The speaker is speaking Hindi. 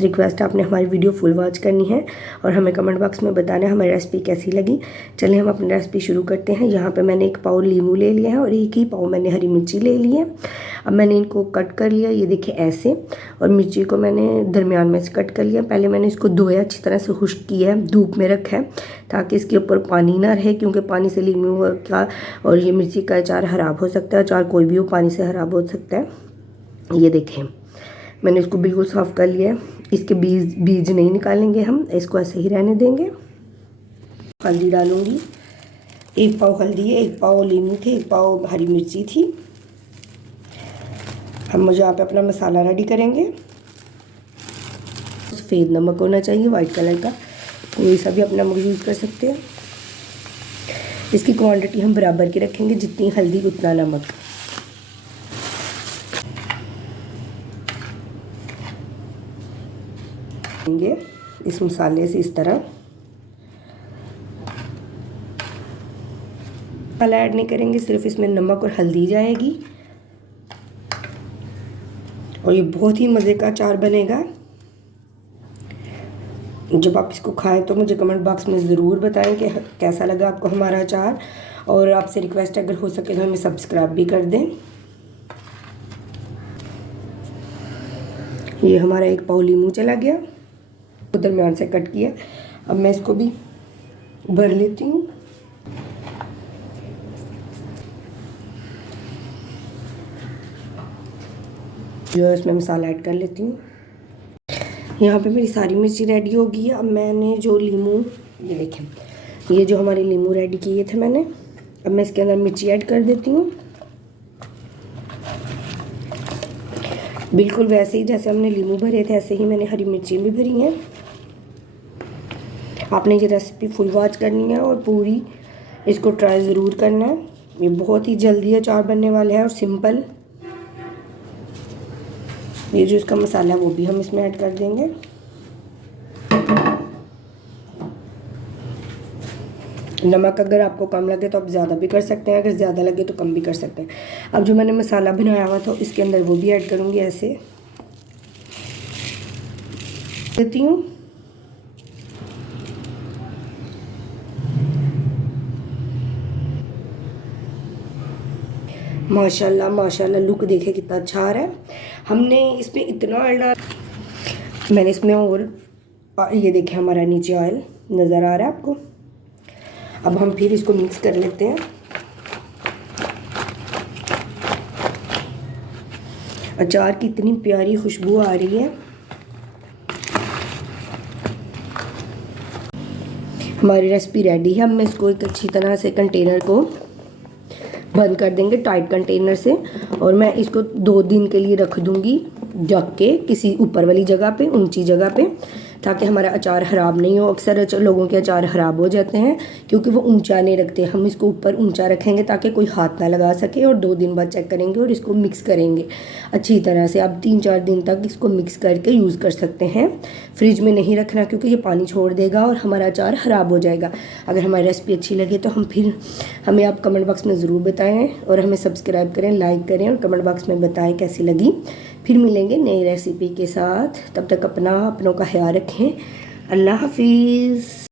रिक्वेस्ट है, आपने हमारी वीडियो फुल वॉच करनी है और हमें कमेंट बॉक्स में बताना है हमारी रेसिपी कैसी लगी। चलिए हम अपनी रेसिपी शुरू करते हैं। यहाँ पे मैंने 1 पाव नींबू ले लिया है और 1 ही पाव मैंने हरी मिर्ची ले ली है। अब मैंने इनको कट कर लिया, ये देखिए ऐसे, और मिर्ची को मैंने दरमियान में से कट कर लिया। पहले मैंने इसको धोया, अच्छी तरह से खुश्क किया है, धूप में रखा है ताकि इसके ऊपर पानी ना रहे, क्योंकि पानी से नींबू का और ये मिर्ची का अचार ख़राब हो सकता है। अचार कोई भी हो पानी से ख़राब हो सकता है। ये देखें मैंने इसको बिल्कुल साफ़ कर लिया है। इसके बीज नहीं निकालेंगे हम, इसको ऐसे ही रहने देंगे। हल्दी डालूंगी, 1 पाव हल्दी है, 1 पाव नींबू थे, 1 पाव हरी मिर्ची थी। हम मुझे यहाँ पे अपना मसाला रेडी करेंगे। सफ़ेद नमक होना चाहिए, वाइट कलर का, कोई सा भी अपना नमक यूज़ कर सकते हैं। इसकी क्वांटिटी हम बराबर की रखेंगे, जितनी हल्दी उतना नमक। इस मसाले से इस तरह मसाला ऐड नहीं करेंगे, सिर्फ इसमें नमक और हल्दी जाएगी और ये बहुत ही मज़े का अचार बनेगा। जब आप इसको खाएं तो मुझे कमेंट बॉक्स में ज़रूर बताएं कि कैसा लगा आपको हमारा अचार, और आपसे रिक्वेस्ट है अगर हो सके तो हमें सब्सक्राइब भी कर दें। ये हमारा 1 पाव नींबू चला गया, दरमियान से कट किया। अब मैं इसको भी भर लेती हूँ। जो इसमें मसाला ऐड कर लेती हूँ। यहाँ पे मेरी सारी मिर्ची रेडी हो गई है। अब मैंने जो नींबू, ये देखें, ये जो हमारे नींबू रेडी किए थे मैंने, अब मैं इसके अंदर मिर्ची ऐड कर देती हूँ। बिल्कुल वैसे ही जैसे हमने नींबू भरे थे ऐसे ही मैंने हरी मिर्ची भी भरी हैं। आपने ये रेसिपी फुल वॉच करनी है और पूरी इसको ट्राई ज़रूर करना है। ये बहुत ही जल्दी अचार बनने वाला है और सिंपल। ये जो इसका मसाला है वो भी हम इसमें ऐड कर देंगे। नमक अगर आपको कम लगे तो आप ज़्यादा भी कर सकते हैं, अगर ज़्यादा लगे तो कम भी कर सकते हैं। अब जो मैंने मसाला बनाया हुआ था इसके अंदर वो भी ऐड करूँगी, ऐसे देती हूँ। माशाल्लाह माशाल्लाह, लुक देखे कितना अच्छा आ रहा है। हमने इसमें इतना ऑयल डाला, मैंने इसमें, और ये देखें हमारा नीचे ऑयल नज़र आ रहा है आपको। अब हम फिर इसको मिक्स कर लेते हैं। अचार की इतनी प्यारी खुशबू आ रही है। हमारी रेसिपी रेडी है। अब मैं इसको एक अच्छी तरह से कंटेनर को बंद कर देंगे, टाइट कंटेनर से, और मैं इसको 2 दिन के लिए रख दूंगी ढक के किसी ऊपर वाली जगह पे, ऊंची जगह पे, ताकि हमारा अचार ख़राब नहीं हो। अक्सर लोगों के अचार ख़राब हो जाते हैं क्योंकि वो ऊंचा नहीं रखते। हम इसको ऊपर ऊंचा रखेंगे ताकि कोई हाथ ना लगा सके, और 2 दिन बाद चेक करेंगे और इसको मिक्स करेंगे अच्छी तरह से। आप 3-4 दिन तक इसको मिक्स करके यूज़ कर सकते हैं। फ्रिज में नहीं रखना क्योंकि ये पानी छोड़ देगा और हमारा अचार ख़राब हो जाएगा। अगर हमारी रेसिपी अच्छी लगे तो हमें आप कमेंट बॉक्स में ज़रूर बताएँ, और हमें सब्सक्राइब करें, लाइक करें और कमेंट बॉक्स में बताएं कैसी लगी। फिर मिलेंगे नई रेसिपी के साथ, तब तक अपनों का ख्याल रखें। अल्लाह हाफिज़।